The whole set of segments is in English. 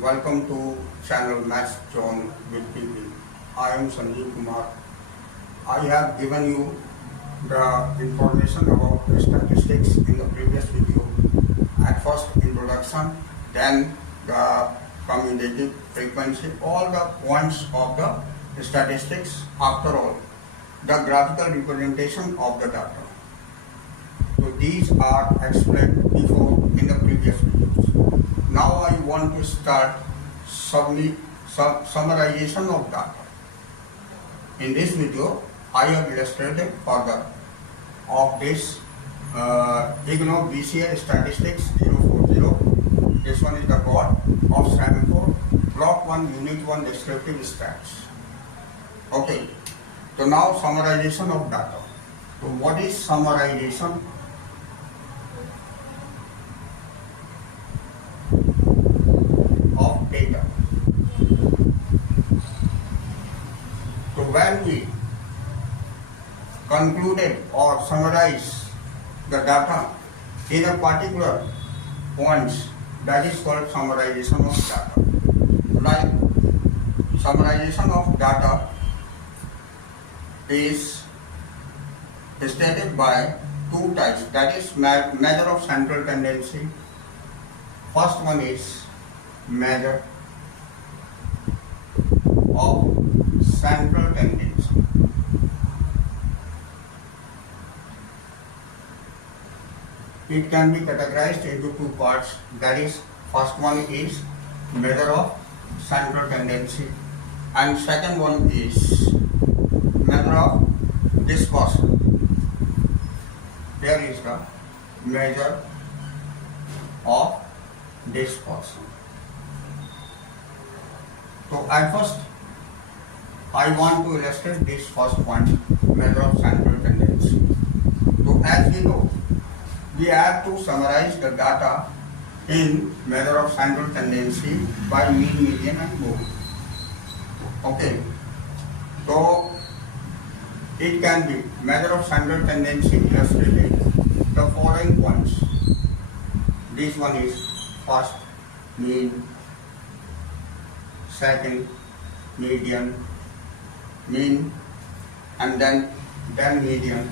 Welcome to channel Maths John with PP. I am Sanjeev Kumar. I have given you the information about the statistics in the previous video. At first introduction, then the commutative frequency, all the points of the statistics, after all, the graphical representation of the data. So these are explained before in the previous videos. Now I want to start summarization of data. In this video, I have illustrated further of this IGNOU BCA Statistics 040. This one is the code of SAM4 Block 1 Unit 1 Descriptive Stats. Okay, so now summarization of data. So what is summarization? Of data. So when we concluded or summarize the data in a particular points, that is called summarization of data. Like summarization of data is stated by two types, that is measure of central tendency. First one is measure of central tendency. It can be categorized into two parts, that is, first one is measure of central tendency and second one is measure of dispersion. There is the measure of dispersion. So at first I want to illustrate this first point, measure of central tendency. So as we know, we have to summarize the data in measure of central tendency by mean, median and mode. Okay, so it can be measure of central tendency illustrated the following points. This one is first mean, second median, mean, and then median,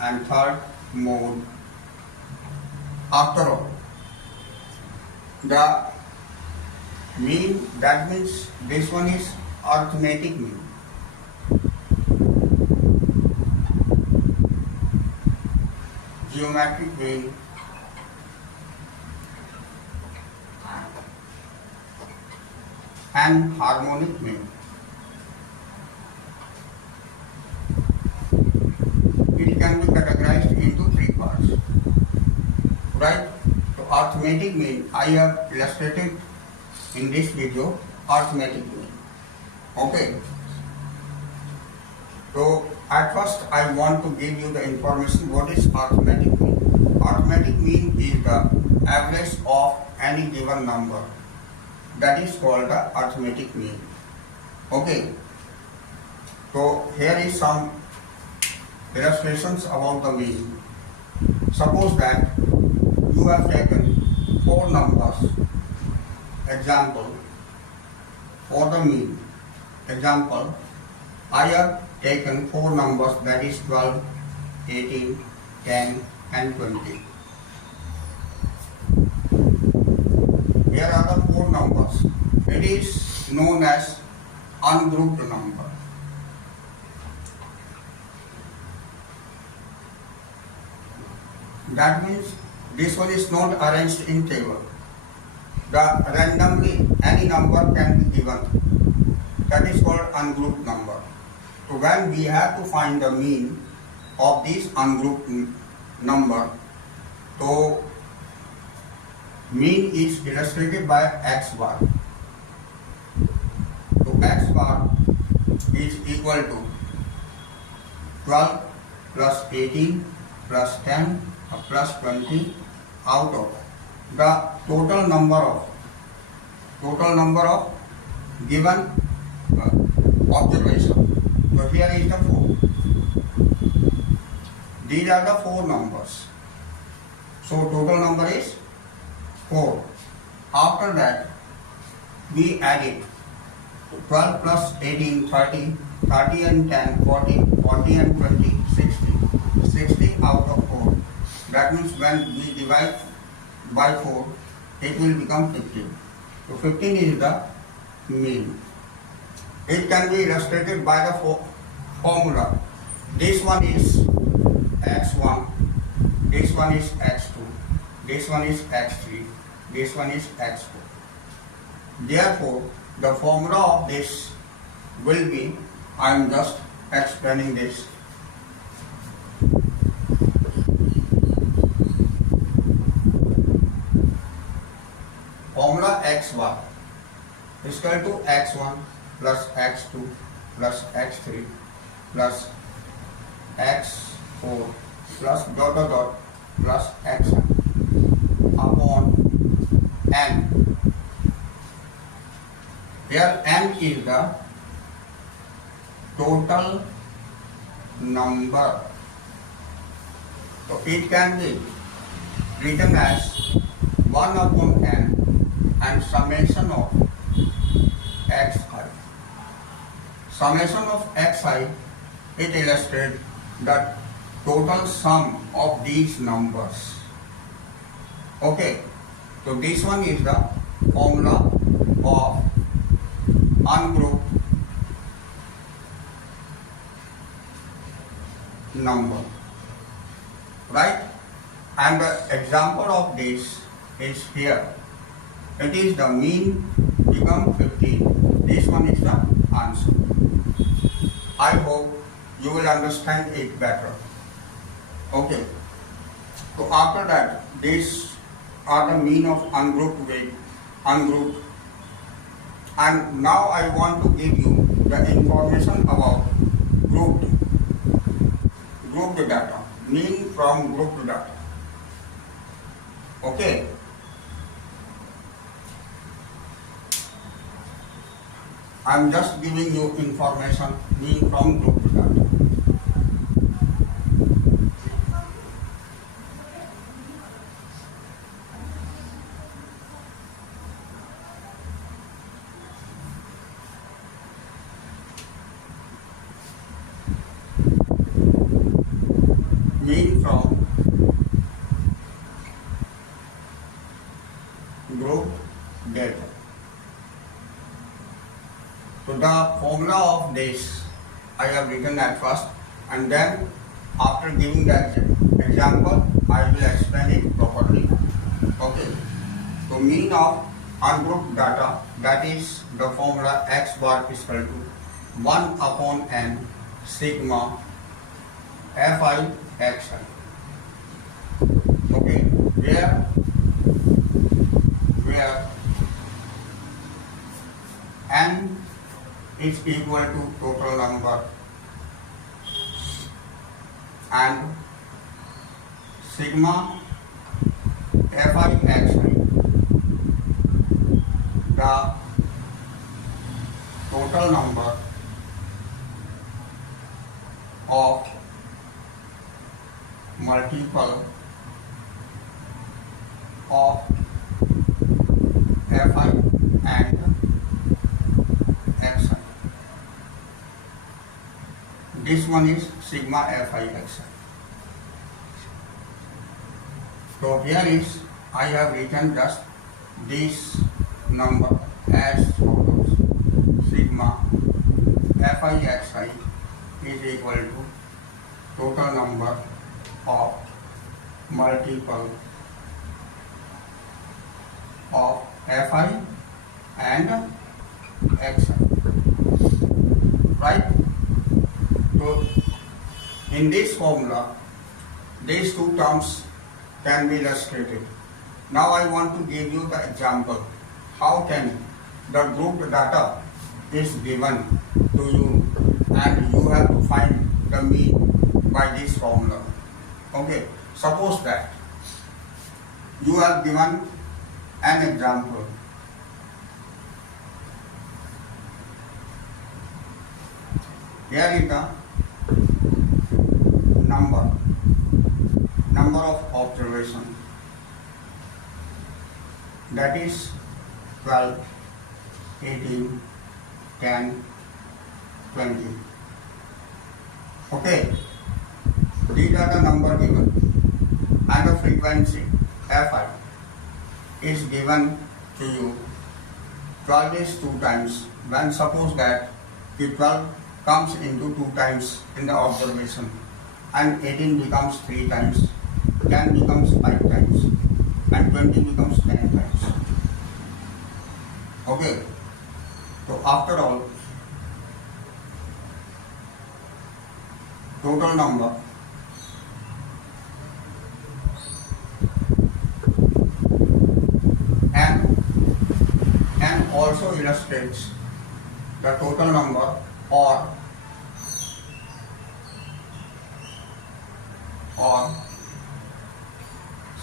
and third mode. After all, the mean, that means this one is arithmetic mean. Geometric mean, and harmonic mean. It can be categorized into three parts, right? So arithmetic mean, I have illustrated in this video arithmetic mean. Okay. So at first I want to give you the information what is arithmetic mean. Arithmetic mean is the average of any given number. That is called the arithmetic mean. Okay. So here is some illustrations about the mean. Suppose that you have taken four numbers. Example, for the mean. Example, I have taken four numbers, that is 12, 18, 10 and 20. Here are the four numbers. It is known as ungrouped number. That means this one is not arranged in table. The randomly any number can be given. That is called ungrouped number. So when we have to find the mean of this ungrouped number, so mean is illustrated by x bar. So x bar is equal to 12 plus 18 plus 10 plus 20 out of the total number of given observation. So here is the 4. These are the four numbers. So total number is 4. After that, we add it. 12 plus 18, 30, 30 and 10, 40, 40 and 20, 60. 60 out of 4. That means when we divide by 4, it will become 15. So 15 is the mean. It can be illustrated by the formula. This one is x1, this one is x2, this one is x3, this one is x4. Therefore, the formula of this will be, I am just explaining this. Formula x1 is equal to x1 plus x2 plus x3 plus x4 plus dot dot dot plus xn upon n. Here n is the total number. So it can be written as 1 upon n and summation of xi. Summation of xi, it illustrates the total sum of these numbers. Okay, so this one is the formula of ungrouped number, right? And the example of this is here. It is the mean become 15. This one is the answer. I hope you will understand it better. Okay. So after that, these are the mean of ungrouped. And now I want to give you the information about grouped data, mean from grouped data. Okay. I am just giving you information mean from grouped data. Mean from grouped data. So the formula of this I have written at first, and then after giving the example I will explain it properly. Okay. So mean of ungrouped data, that is the formula x bar is equal to 1 upon n sigma fi xi. Okay, where n is equal to total number and sigma fi xi, the total number of multiple of fi and xi. This one is sigma fi xi. So here is, I have written just this number as follows. Sigma fi xi is equal to total number of multiple of fi and xi, right? So in this formula, these two terms can be illustrated. Now I want to give you the example. How can the grouped data is given to you and you have to find the mean by this formula. Okay, suppose that you are given an example. Here is the number number of observation, that is 12, 18, 10, 20. Okay, these are the number given, and the frequency Fi is given to you. 12 is 2 times. When suppose that the 12 comes into 2 times in the observation, and 18 becomes 3 times, 10 becomes 5 times, and 20 becomes 10 times. Okay, so after all, total number n also illustrates the total number or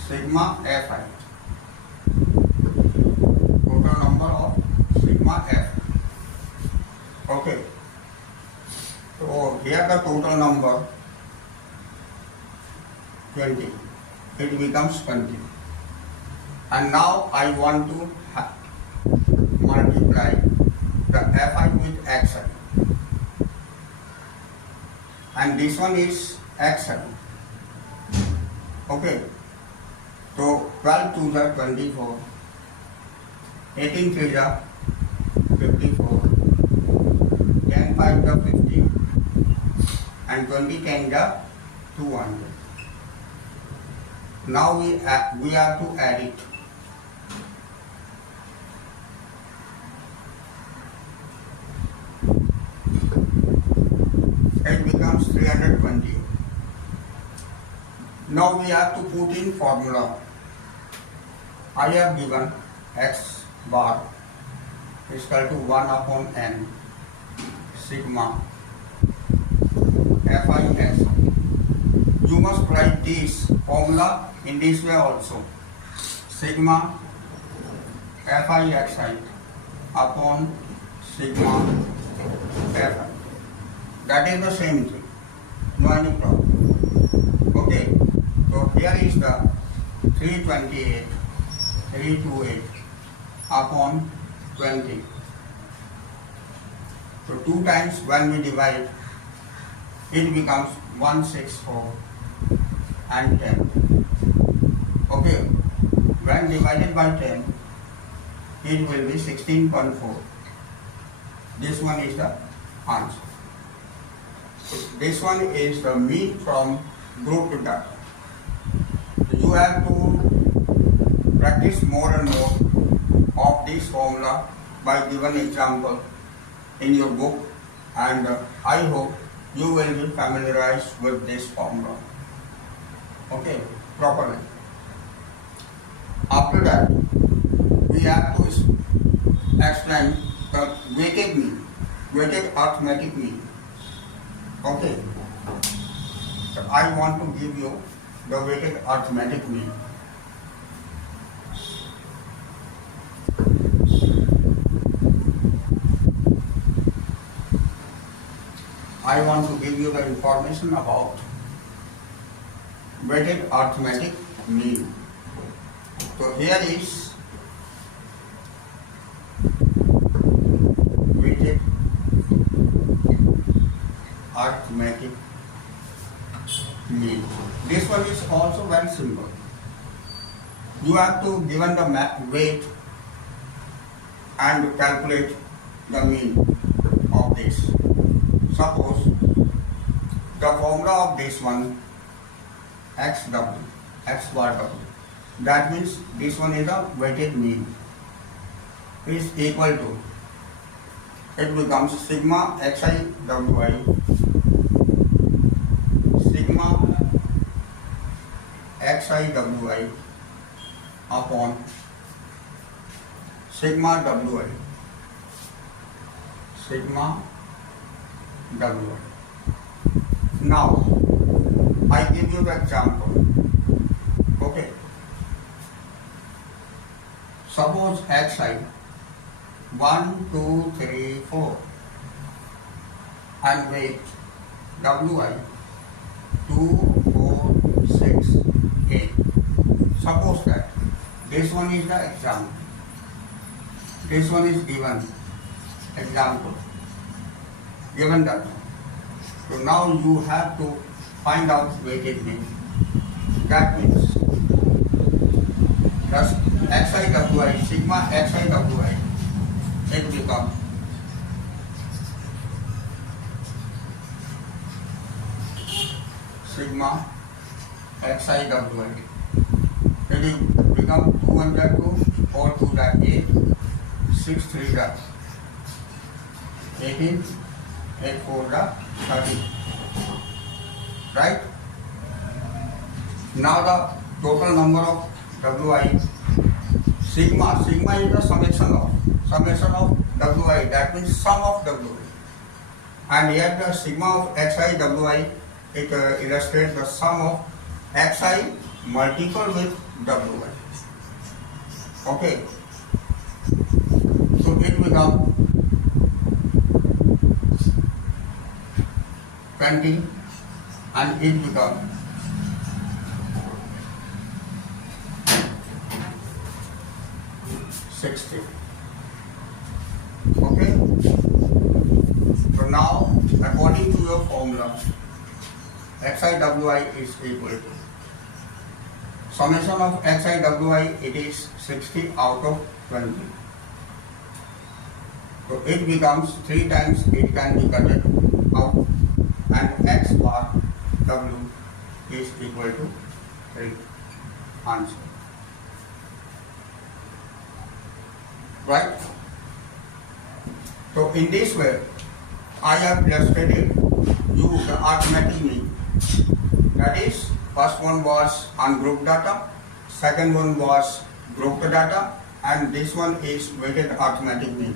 sigma Fi, total number of sigma F. Okay, so here the total number 20, it becomes 20, and now I want to multiply the Fi with Xi, and this one is Xi. Okay, so 12 2 is 24, 18 3 is 54, 10 5 is 50, and 20 10 is 200. Now we have to add it. It becomes 320. Now we have to put in formula. I have given x bar is equal to 1 upon n sigma Fi. You must write this formula in this way also. Sigma Fi upon sigma Fi. That is the same thing. No any problem. Okay. So here is the 328 upon 20. So 2 times when we divide, it becomes 164 and 10. Okay. When divided by 10, it will be 16.4. This one is the answer. This one is the mean from group data. You have to practice more and more of this formula by given example in your book, and I hope you will be familiarized with this formula. Okay, properly. After that, we have to explain the weighted mean, weighted arithmetic mean. Okay, so I want to give you the weighted arithmetic mean. I want to give you the information about weighted arithmetic mean. So here is weighted arithmetic mean. This one is also very simple. You have to given the weight and calculate the mean of this. Suppose the formula of this one x bar w, that means this one is the weighted mean, is equal to, it becomes sigma xi wi sigma xi wi upon sigma wi sigma wi. Now I give you the example. Okay, suppose xi 1 2 3 4 and weight wi 2 4 6 Suppose that this one is the example. This one is given example. Given that. So now you have to find out weighted mean. That means thus XIWI, sigma XIWI, it becomes sigma XIWI. It will become 202, 4 2 that 8, 6 3 that 18, 8 4 that 30. Right? Now the total number of WI, sigma is the summation of WI, that means sum of WI. And here the sigma of XI WI, it illustrates the sum of XI multiple with WI. Okay. So it becomes 20 and it becomes 60. Okay. So now according to your formula, XIWI is equal to summation of XIWI, it is 60 out of 20. So it becomes 3 times it can be cutted out and X bar W is equal to 3. Answer. Right? So in this way, I have illustrated you the arithmetic mean. That is, first one was ungrouped data, second one was grouped data, and this one is weighted arithmetic mean,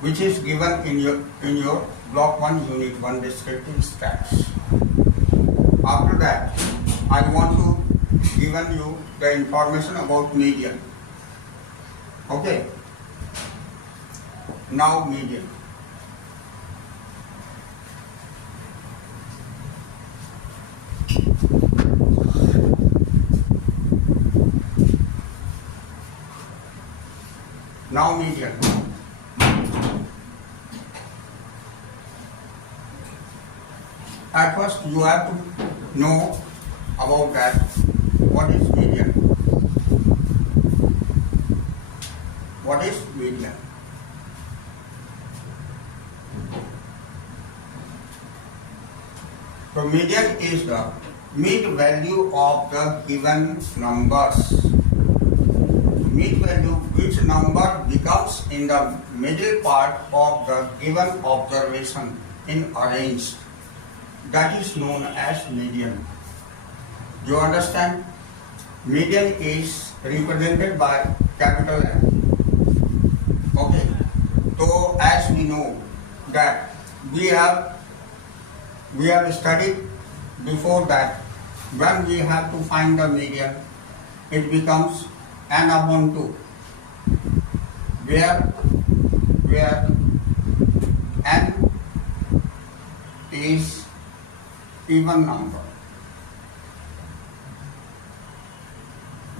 which is given in your block 1 unit 1 descriptive stats. After that, I want to given you the information about median. Okay. Now median. Now median. At first you have to know about that. What is median? What is median? So median is the mid value of the given numbers. Mid value, which number becomes in the middle part of the given observation in arranged. That is known as median. Do you understand? Median is represented by capital M. Okay. So as we know that we have studied before that when we have to find the median, it becomes n upon 2, where n is even number.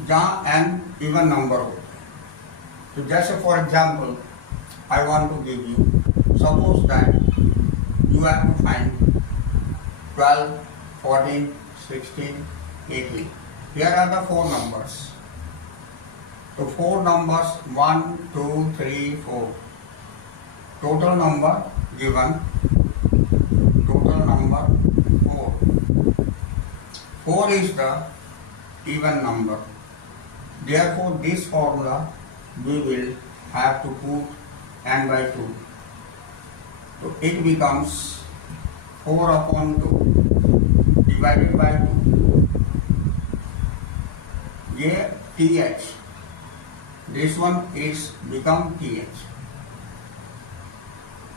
जहाँ n even number हो. So जैसे for example, I want to give you, suppose that you have to find 12, 14, 16, 18. Here are the 4 numbers. So 4 numbers, 1, 2, 3, 4. Total number given, total number 4. 4 is the even number. Therefore, this formula we will have to put n by 2. So it becomes 4 upon 2 divided by 2. Here th. This one is become th.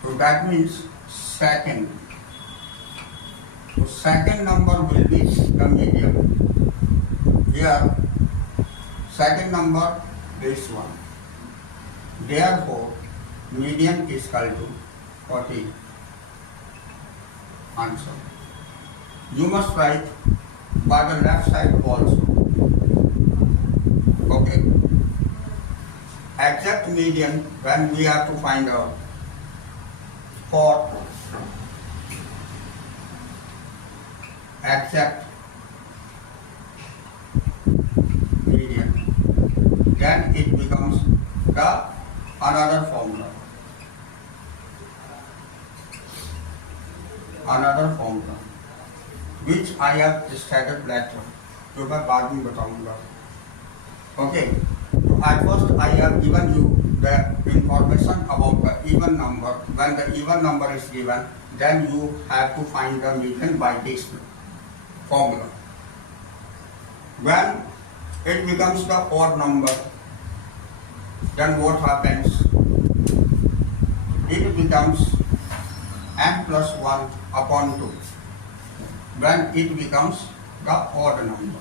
So that means second. So second number will be the median. Here second number this one. Therefore median is equal to 40. Answer. You must write by the left side also. Okay. Exact median, when we have to find out for exact median, then it becomes the another formula. Which I have stated later, जो मैं बाद में बताऊंगा. Okay. At first I have given you the information about the even number. When the even number is given, then you have to find the median by this formula. When it becomes the odd number, then what happens? It becomes n plus 1 upon 2. When it becomes the odd number.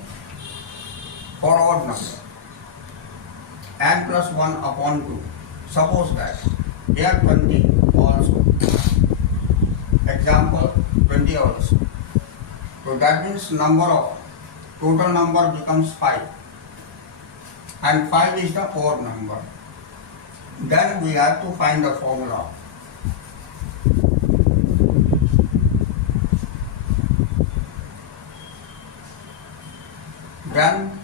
For odd number, n plus 1 upon 2. Suppose that here 20 also. Example 20 also. So that means total number becomes 5. And 5 is the odd number. Then we have to find the formula. Then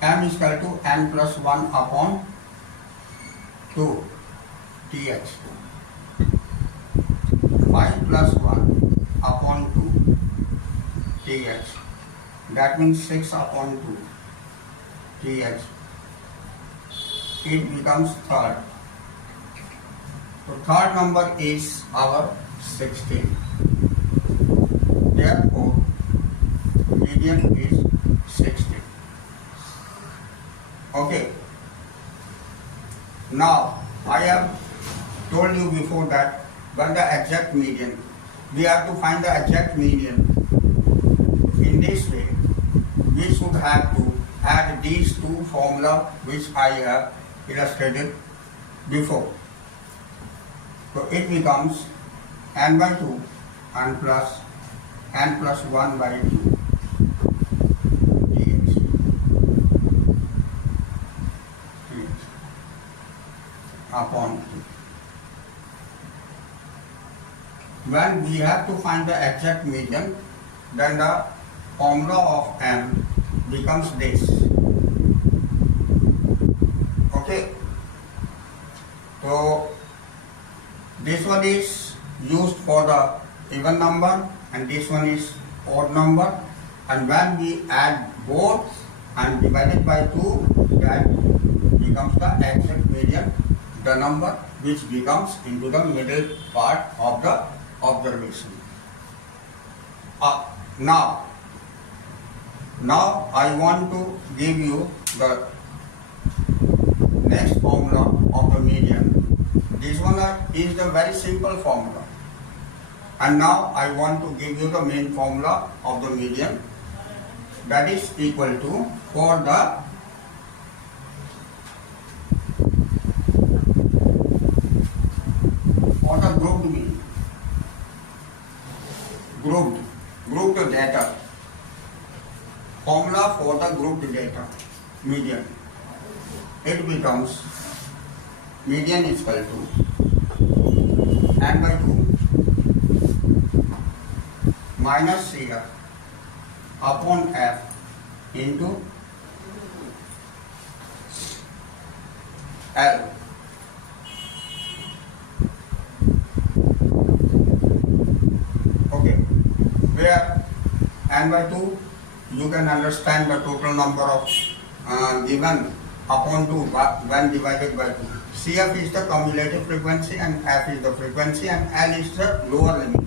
m is equal to n plus 1 upon 2 th. 5 plus 1 upon 2 th. That means 6 upon 2 th. It becomes third. So third number is our 16. Therefore, median is 16. Okay. Now, I have told you before that when the exact median, we have to find the exact median. In this way, we should have to add these two formula which I have illustrated before. So it becomes n by 2 and plus n plus 1 by 2 dx. Upon 2. When we have to find the exact median, then the formula of m becomes this. Okay. So this one is used for the even number and this one is odd number, and when we add both and divide it by 2, that becomes the exact median, the number which becomes into the middle part of the observation. Now I want to give you the next formula of the median. This one is the very simple formula. And now I want to give you the main formula of the median, that is equal to for the grouped mean, grouped data. Formula for the grouped data median. It becomes median is equal to n by 2 minus CF upon F into L. Okay, where n by 2 you can understand the total number of given upon 2 when divided by 2. CF is the cumulative frequency and F is the frequency and L is the lower limit.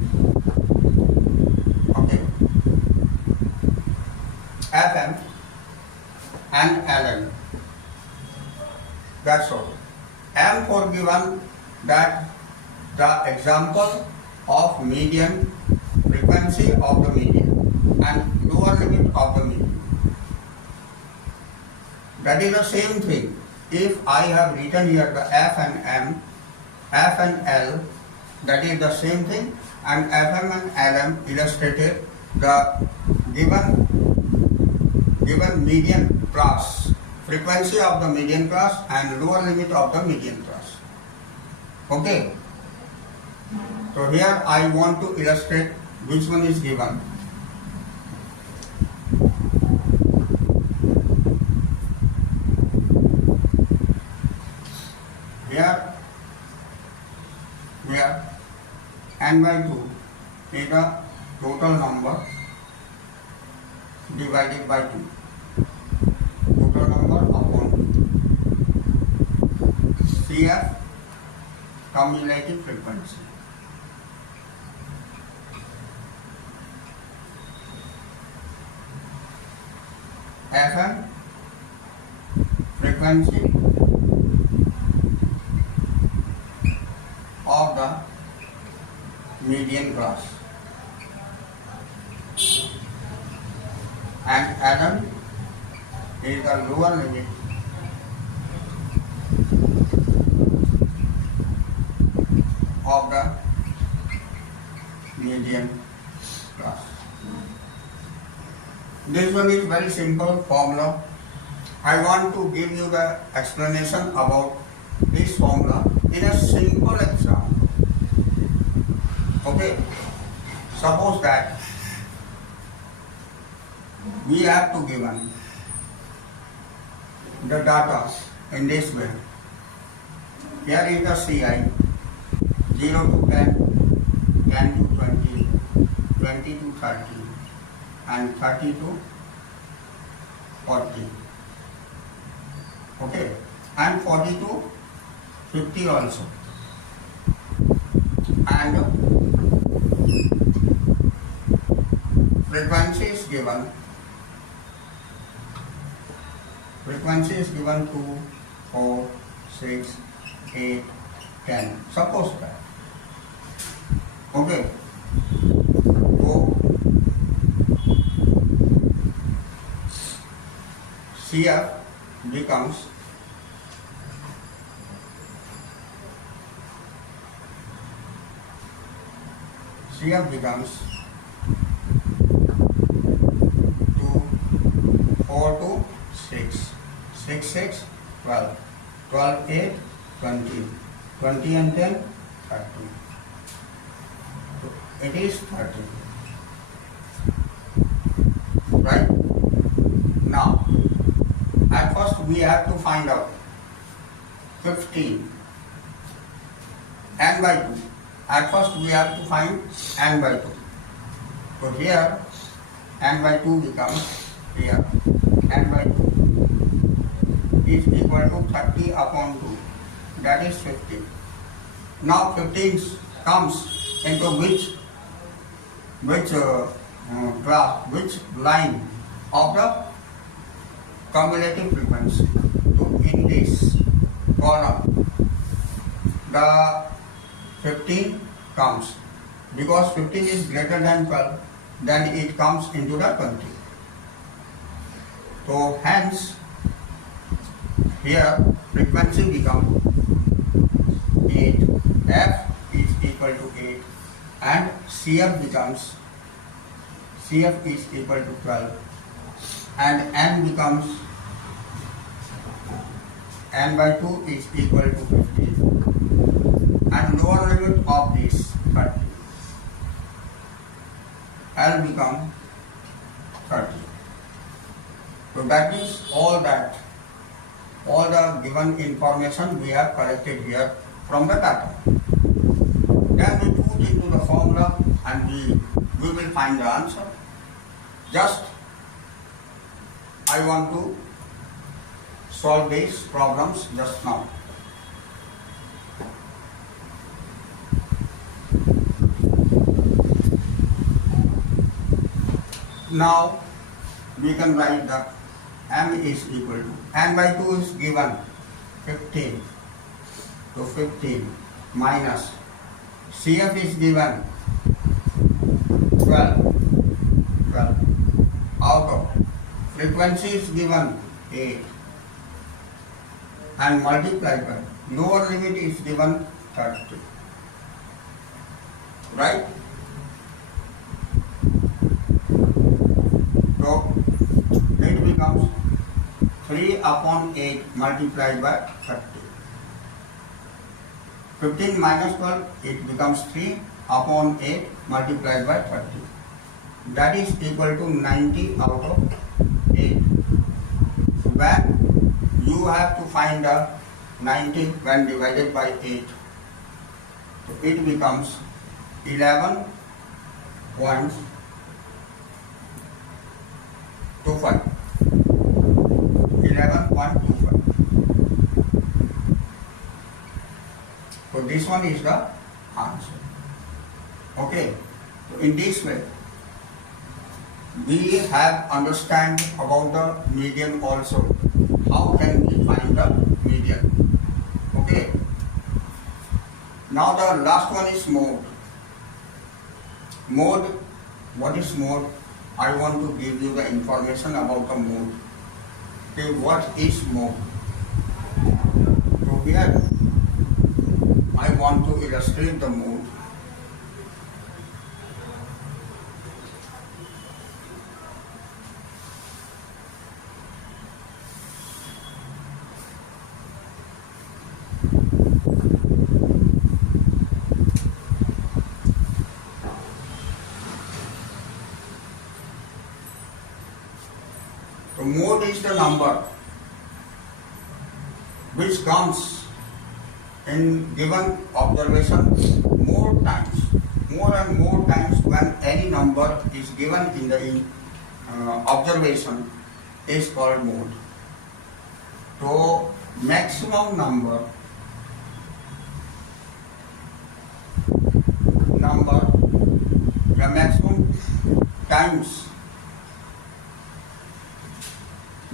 Okay. FM and LN. That's all. M for given that the example of median, frequency of the median and lower limit of the median. That is the same thing. If I have written here the F and M, F and L, that is the same thing, and FM and LM illustrated the given given median class, frequency of the median class and lower limit of the median class. Okay. So here I want to illustrate which one is given. Here n by 2 is the total number divided by 2. Total number upon CF cumulative frequency. FM frequency of the median class, and Ln is the lower limit of the median class. This one is very simple formula. I want to give you the explanation about this formula in a simple example. Okay, suppose that we have to given the data in this way. Here is the CI 0 to 10, 10 to 20, 20 to 30 and 30 to 40. Okay, and 40 to 50 also. And frequency is given. Frequency is given 2, 4, 6, 8, 10. Suppose that. Okay. So CF becomes CF becomes 2, 4 to 6, 6, 6, 12, 12, 8, 20, 20 and 10, 30. So it is 30. Right? Now, at first we have to find out 15, n by 2. At first we have to find n by 2. So here n by 2 becomes here n by 2 is equal to 30 upon 2, that is 50. Now 15 comes into which class, which line of the cumulative frequency. So in this column the 15 comes, because 15 is greater than 12, then it comes into the 20. So hence here frequency becomes 8, F is equal to 8, and CF is equal to 12, and N becomes N by 2 is equal to 15, and lower limit of this 30. L become 30. So that is all the given information we have collected here from the data. Then we put into the formula and we will find the answer. Just I want to solve these problems just now. Now we can write that m is equal to n by 2 is given 15. So 15 minus CF is given 12. Out of frequency is given 8 and multiplied by lower limit is given 30. Right? So it becomes 3 upon 8 multiplied by 30. 15 minus 12, it becomes 3 upon 8 multiplied by 30. That is equal to 90 out of 8. When you have to find the 90 when divided by 8, so it becomes 11.25. So this one is the answer. Okay. So in this way, we have understand about the median also. How can we find the median? Okay. Now the last one is mode. Mode. What is mode? I want to give you the information about the mode. Okay, what is mode? So here I want to illustrate the mode. So mode is the number which comes in given observation more and more times when any number is given in the observation is called mode. So maximum number the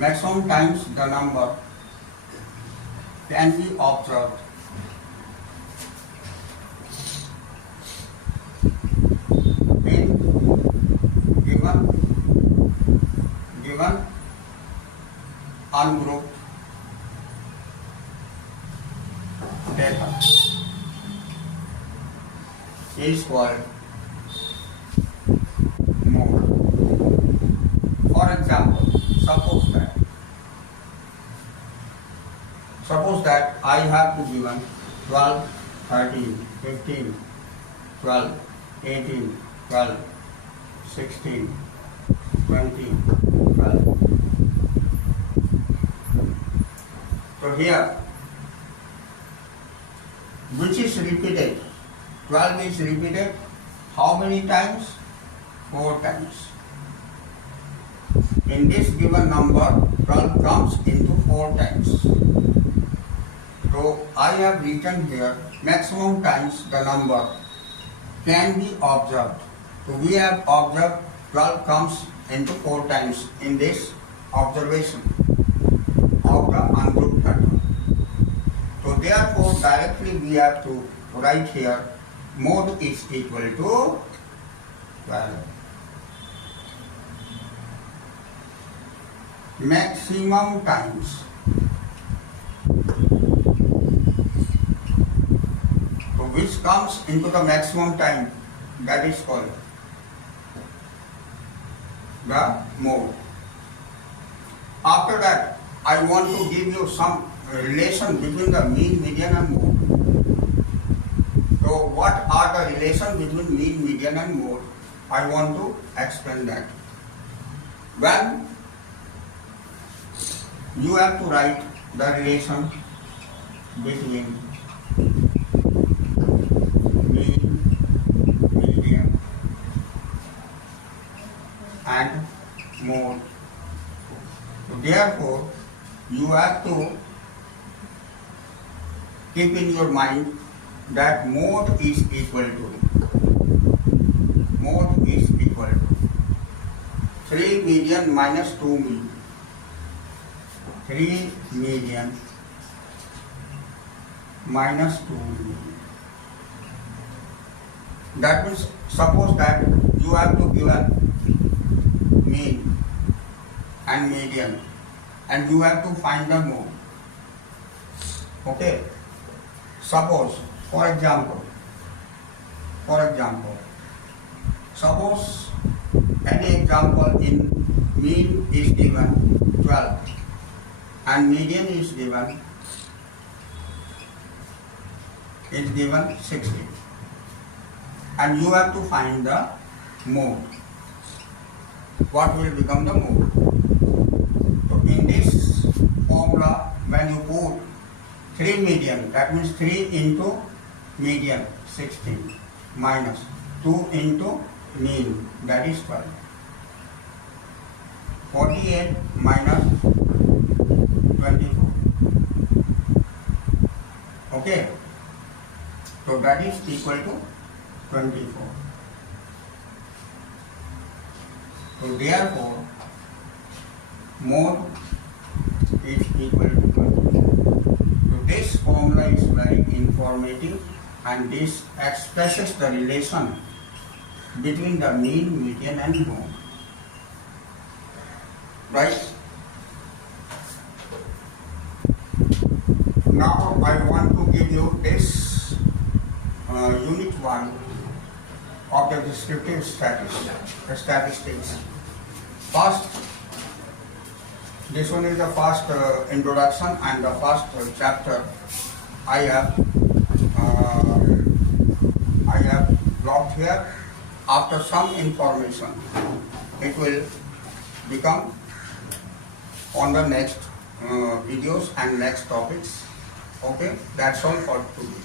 maximum times the number can be observed in given ungrouped data is called mode. For example, suppose that I have to given 12, 13, 15, 12, 18, 12, 16, 20, 12. So here, which is repeated? 12 is repeated how many times? 4 times. In this given number, 12 comes into 4 times. So I have written here maximum times the number can be observed. So we have observed 12 comes into 4 times in this observation of the ungrouped data. So therefore directly we have to write here mode is equal to 12. Maximum times. So which comes into the maximum time, that is called the mode. After that, I want to give you some relation between the mean, median and mode. So what are the relation between mean, median and mode? I want to explain that. When you have to write the relation between mean, median and mode. So therefore, you have to keep in your mind that mode is equal to 3 median minus 2 mean. 3 median minus 2 mean. That means suppose that you have to give a mean and median and you have to find the mode. Okay. Suppose, for example, suppose any example in mean is given 12 and median is given 60, and you have to find the mode. What will become the mode? So in this formula, when you put 3 median, that means 3 into median 60 minus 2 into mean, that is 12. 48 minus 24. Okay, so that is equal to 24. So therefore, mode is equal to 20. So this formula is very informative, and this expresses the relation between the mean, median and mode. Right? Now I want to give you this unit 1 of the descriptive statistics. First, this one is the first introduction and the first chapter I have blocked here. After some information, it will become on the next videos and next topics. Okay, that's all for today.